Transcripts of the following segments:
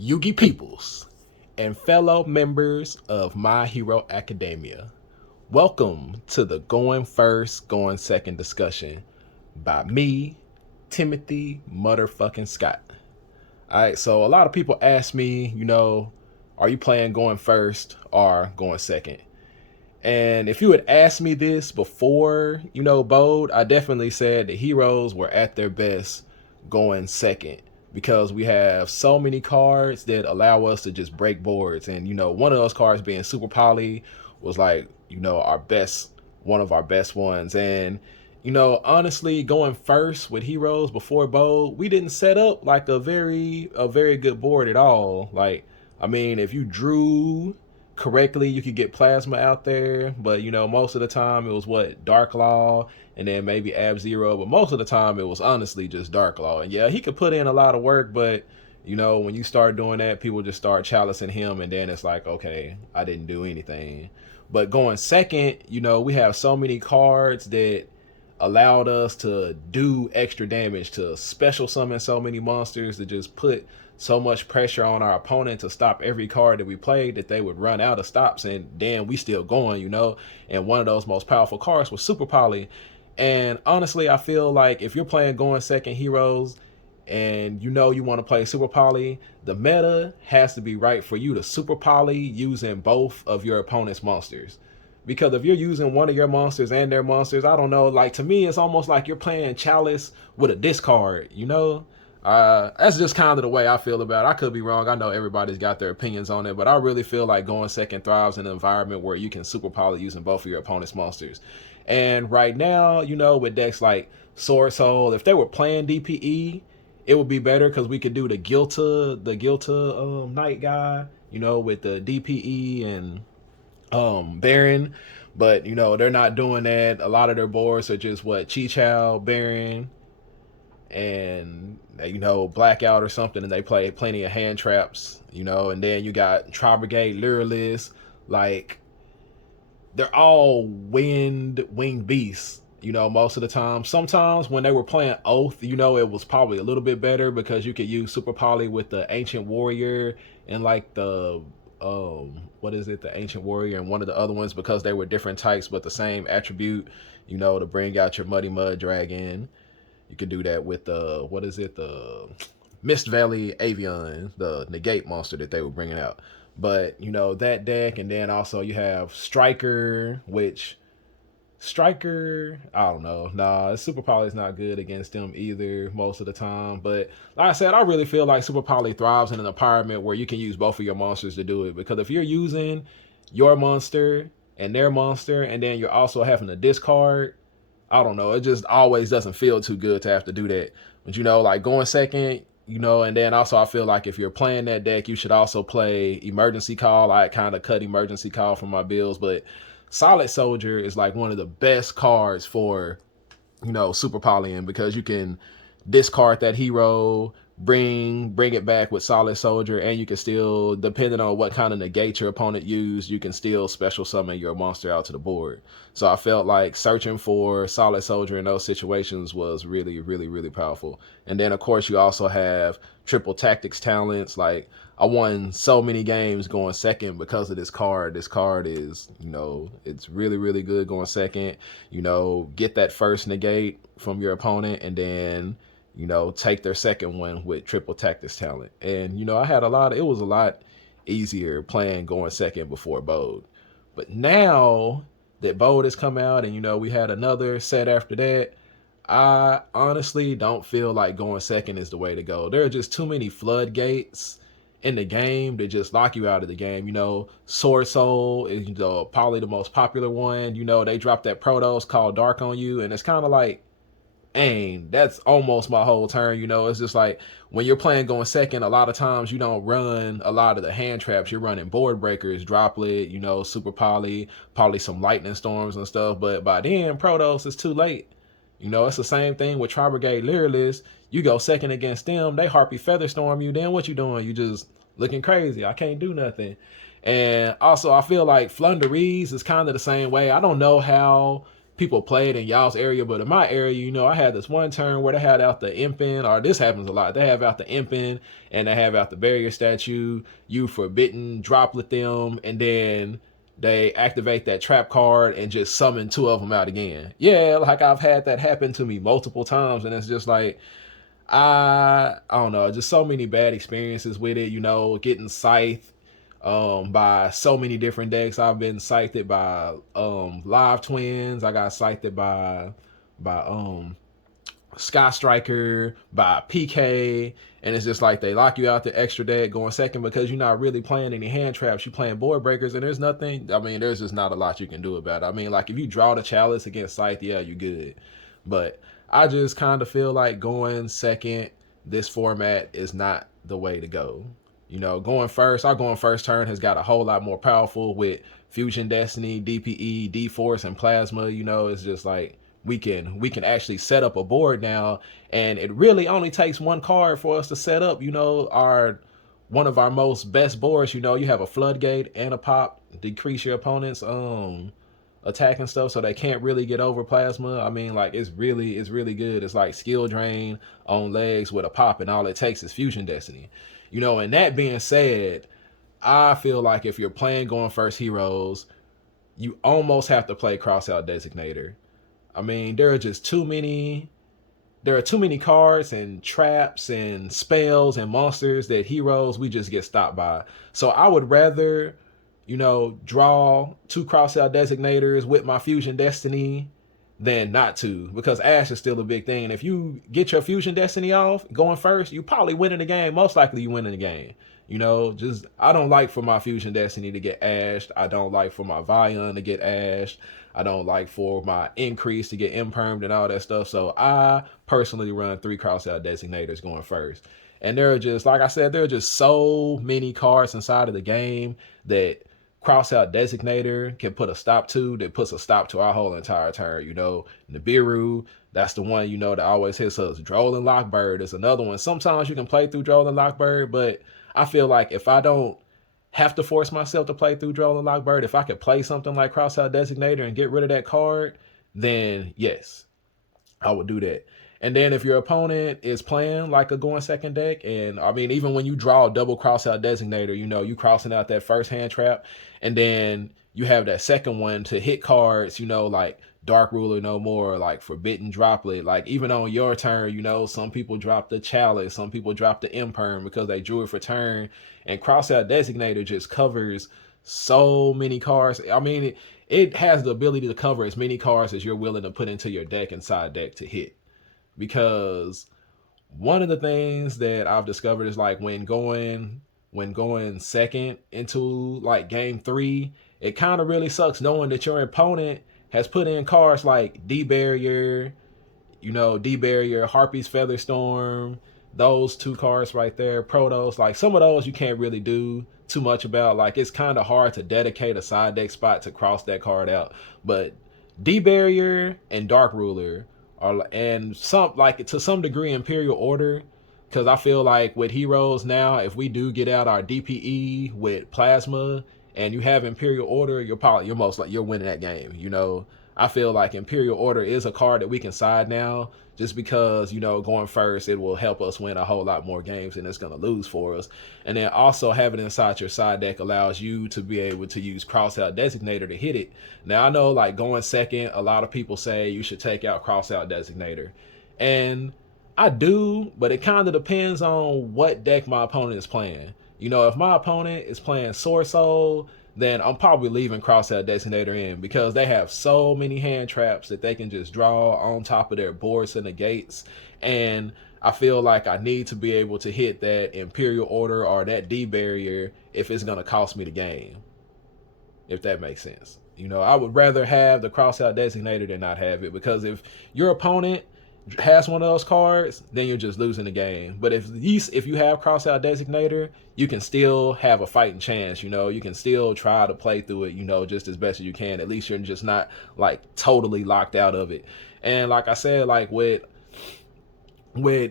Yugi peoples, and fellow members of My Hero Academia. Welcome to the Going First, Going Second discussion by me, Timothy Motherfucking Scott. Alright, so a lot of people ask me, are you playing going first or going second? And if you had asked me this before, Bold, I definitely said the heroes were at their best going second because we have so many cards that allow us to just break boards. And, one of those cards being Super Poly was like, our best, one of our best ones. And, honestly, going first with heroes before Bold, we didn't set up like a very good board at all. Like, I mean, if you drew correctly, you could get plasma out there, but most of the time it was what, Dark Law and then maybe Ab Zero, but most of the time it was honestly just Dark Law. And yeah, he could put in a lot of work, but when you start doing that, people just start chalicing him, and then it's like, okay, I didn't do anything. But going second, we have so many cards that allowed us to do extra damage, to special summon so many monsters, to just put so much pressure on our opponent to stop every card that we played that they would run out of stops, and then we still going. And one of those most powerful cards was Super Poly. And honestly, I feel like if you're playing going second heroes and you want to play Super Poly, the meta has to be right for you to Super Poly using both of your opponent's monsters. Because if you're using one of your monsters and their monsters, I don't know, like, to me, it's almost like you're playing Chalice with a discard. That's just kind of the way I feel about it. I could be wrong. I know everybody's got their opinions on it, but I really feel like going second thrives in an environment where you can super poly using both of your opponent's monsters. And right now, with decks like Sword Soul, if they were playing DPE, it would be better because we could do the Gilta Knight guy, with the DPE and Baron. But they're not doing that. A lot of their boards are just what, Chi-Chow, Baron, and Blackout or something, and they play plenty of hand traps, and then you got Tri Brigade, Lurelist. Like, they're all winged beasts, most of the time. Sometimes when they were playing Oath, it was probably a little bit better because you could use Super Poly with the Ancient Warrior and like the what is it, the Ancient Warrior and one of the other ones, because they were different types but the same attribute, to bring out your Muddy Mud Dragon. You could do that with the, what is it, the Mist Valley Avian, the negate monster that they were bringing out. But that deck, and then also you have Striker, which Striker, I don't know. Nah, Super Poly is not good against them either most of the time. But like I said, I really feel like Super Poly thrives in an environment where you can use both of your monsters to do it. Because if you're using your monster and their monster, and then you're also having to discard, I don't know. It just always doesn't feel too good to have to do that. But like going second, and then also I feel like if you're playing that deck, you should also play Emergency Call. I kind of cut Emergency Call from my builds, but Solid Soldier is like one of the best cards for, Super Polying, because you can discard that hero, bring it back with Solid Soldier, and you can still, depending on what kind of negate your opponent used, you can still special summon your monster out to the board. So I felt like searching for Solid Soldier in those situations was really, really, really powerful. And then of course you also have triple tactics talents. Like, I won so many games going second because of this card. This card is, it's really, really good going second. Get that first negate from your opponent, and then take their second one with triple tactics talent. And, it was a lot easier playing going second before Bode. But now that Bode has come out and, we had another set after that, I honestly don't feel like going second is the way to go. There are just too many floodgates in the game that just lock you out of the game. Sword Soul is probably the most popular one. They dropped that Protos called Dark on you, and it's kind of like, dang, that's almost my whole turn. It's just like when you're playing going second, a lot of times you don't run a lot of the hand traps. You're running board breakers, droplet, Super Poly, probably some lightning storms and stuff. But by then, Protos is too late. It's the same thing with Tri Brigade Lyralist. You go second against them, they Harpy Featherstorm you. Then what you doing? You just looking crazy. I can't do nothing. And also, I feel like Flunderees is kind of the same way. I don't know how people play it in y'all's area, but in my area, you know, I had this one turn where they had out the imping, or this happens a lot. They have out the imping and they have out the barrier statue. You forbidden droplet them, and then they activate that trap card and just summon two of them out again. Yeah, like I've had that happen to me multiple times, and it's just like I don't know, just so many bad experiences with it. You know, getting scythed by so many different decks. I've been scythed by Live Twins. I got scythed by Sky Striker, by PK, and it's just like they lock you out the extra deck going second because you're not really playing any hand traps. You're playing board breakers, and there's nothing. I mean, there's just not a lot you can do about it. I mean, like if you draw the chalice against Scythe, yeah, you good. But I just kind of feel like going second this format is not the way to go. You know, our going first turn has got a whole lot more powerful with Fusion Destiny, DPE, D-Force, and Plasma. You know, it's just like we can actually set up a board now, and it really only takes one card for us to set up, you know, our one of our most best boards. You know, you have a floodgate and a pop, decrease your opponent's attack and stuff so they can't really get over Plasma. I mean, like it's really good. It's like skill drain on legs with a pop, and all it takes is Fusion Destiny. You know, and that being said, I feel like if you're playing going first heroes, you almost have to play Crossout Designator. I mean, there are too many cards and traps and spells and monsters that heroes we just get stopped by. So I would rather, you know, draw two Crossout Designators with my Fusion Destiny than not to, because Ash is still a big thing. And if you get your Fusion Destiny off going first, you probably winning the game. Most likely you winning the game. You know, just I don't like for my Fusion Destiny to get ashed. I don't like for my Vion to get ashed. I don't like for my increase to get impermed and all that stuff. So I personally run 3 Crossout Designators going first. And there are just, like I said, there are just so many cards inside of the game that Crossout Designator can put a stop to, that puts a stop to our whole entire turn. You know, Nibiru, that's the one, you know, that always hits us. Droll and Lockbird is another one. Sometimes you can play through Droll and Lockbird, but I feel like if I don't have to force myself to play through Droll and Lockbird, if I could play something like Crossout Designator and get rid of that card, then yes, I would do that. And then if your opponent is playing like a going second deck, and I mean, even when you draw a double Crossout Designator, you know, you crossing out that first hand trap, and then you have that second one to hit cards, you know, like Dark Ruler no more, like Forbidden Droplet. Like even on your turn, you know, some people drop the Chalice, some people drop the Imperm because they drew it for turn. And Crossout Designator just covers so many cards. I mean, it has the ability to cover as many cards as you're willing to put into your deck and side deck to hit. Because one of the things that I've discovered is like when going second into like game 3, it kind of really sucks knowing that your opponent has put in cards like D Barrier, you know, D Barrier, Harpy's Featherstorm, those 2 cards right there, Protos. Like some of those you can't really do too much about. Like it's kind of hard to dedicate a side deck spot to cross that card out. But D Barrier and Dark Ruler are, and some, like to some degree, Imperial Order, because I feel like with heroes now, if we do get out our DPE with Plasma and you have Imperial Order, you're winning that game. You know, I feel like Imperial Order is a card that we can side now, just because, you know, going first, it will help us win a whole lot more games than it's going to lose for us. And then also having it inside your side deck allows you to be able to use Crossout Designator to hit it. Now, I know like going second, a lot of people say you should take out Crossout Designator. And I do, but it kind of depends on what deck my opponent is playing. You know, if my opponent is playing Sword Soul, then I'm probably leaving Crossout Designator in, because they have so many hand traps that they can just draw on top of their boards and negates. And I feel like I need to be able to hit that Imperial Order or that D Barrier if it's going to cost me the game, if that makes sense. You know, I would rather have the Crossout Designator than not have it, because if your opponent has one of those cards, then you're just losing the game. But if you have Crossout Designator, you can still have a fighting chance. You know, you can still try to play through it, you know, just as best as you can. At least you're just not like totally locked out of it. And like I said, like with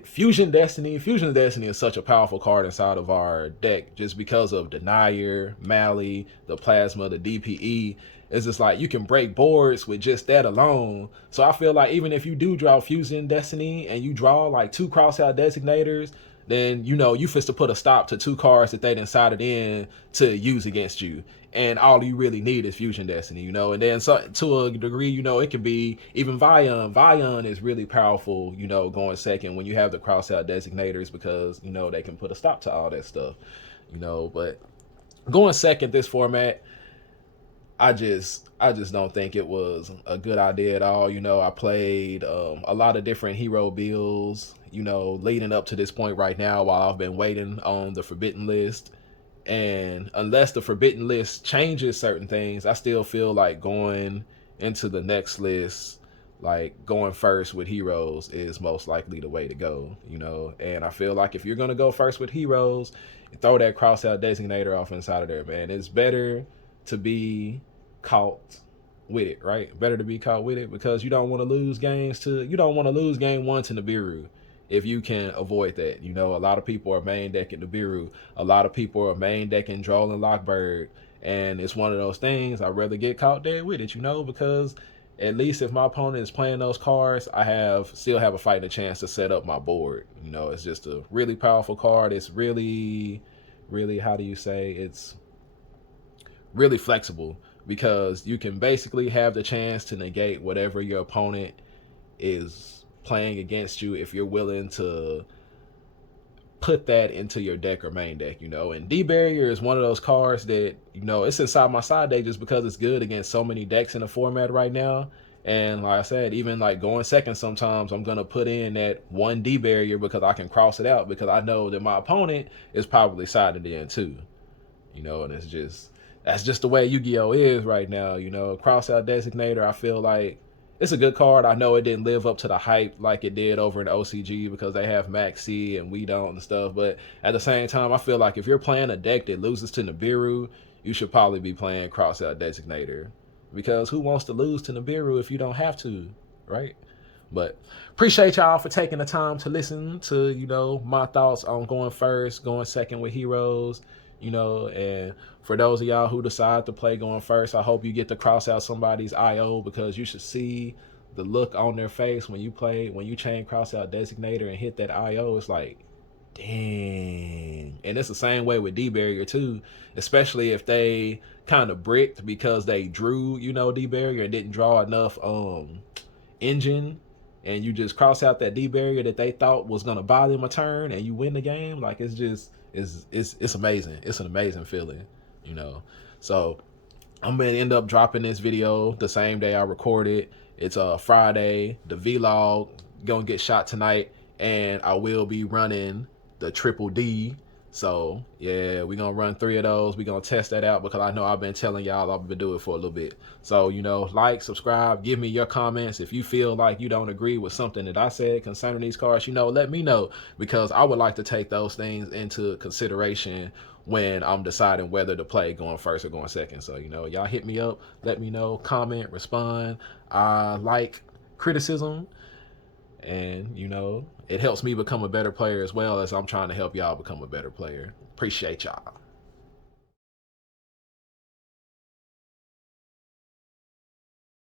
Fusion Destiny is such a powerful card inside of our deck just because of Denier, Mally, the Plasma, the DPE. it's just like you can break boards with just that alone. So I feel like even if you do draw Fusion Destiny and you draw like 2 crossout designators, then you know you fist to put a stop to 2 cards that they decided in to use against you. And all you really need is Fusion Destiny, you know. And then so, to a degree, you know, it can be even Vion. Vion is really powerful, you know, going second when you have the crossout designators because, you know, they can put a stop to all that stuff, you know. But going second this format, I just don't think it was a good idea at all. You know, I played a lot of different hero builds, you know, leading up to this point right now while I've been waiting on the forbidden list. And unless the forbidden list changes certain things, I still feel like going into the next list, like going first with heroes is most likely the way to go, you know. And I feel like if you're gonna go first with heroes, throw that crossout designator off inside of there, man. It's better to be caught with it, right? Better to be caught with it because you don't want to lose games to you don't want to lose game 1 to Nibiru if you can avoid that. You know, a lot of people are main decking Nibiru. A lot of people are main decking Droll and Lockbird. And it's one of those things I'd rather get caught dead with it, you know, because at least if my opponent is playing those cards, I still have a fighting chance to set up my board. You know, it's just a really powerful card. It's really, really, how do you say, it's really flexible because you can basically have the chance to negate whatever your opponent is playing against you if you're willing to put that into your deck or main deck, you know. And D Barrier is one of those cards that, you know, it's inside my side deck just because it's good against so many decks in the format right now. And like I said, even like going second sometimes, I'm going to put in that 1 D Barrier because I can cross it out because I know that my opponent is probably sided in too, you know. And that's just the way Yu-Gi-Oh is right now, you know. Crossout Designator, I feel like it's a good card. I know it didn't live up to the hype like it did over in OCG because they have Maxi and we don't and stuff. But at the same time, I feel like if you're playing a deck that loses to Nibiru, you should probably be playing Crossout Designator because who wants to lose to Nibiru if you don't have to, right? But appreciate y'all for taking the time to listen to, you know, my thoughts on going first, going second with heroes, you know. And for those of y'all who decide to play going first, I hope you get to cross out somebody's IO because you should see the look on their face when you chain cross out designator and hit that IO. It's like, dang. And it's the same way with D Barrier too, especially if they kind of bricked because they drew, you know, D Barrier and didn't draw enough engine, and you just cross out that D barrier that they thought was gonna buy them a turn, and you win the game. Like it's amazing. It's an amazing feeling, you know. So I'm gonna end up dropping this video the same day I recorded. It's a Friday. The vlog gonna get shot tonight, and I will be running the triple D. So yeah, we're gonna run 3 of those. We're gonna test that out because I know I've been telling y'all I've been doing it for a little bit. So, you know, like, subscribe, give me your comments. If you feel like you don't agree with something that I said concerning these cards, you know, let me know because I would like to take those things into consideration when I'm deciding whether to play going first or going second. So, you know, y'all hit me up, let me know, comment, respond. I like criticism, and, you know, it helps me become a better player as well as I'm trying to help y'all become a better player. Appreciate y'all.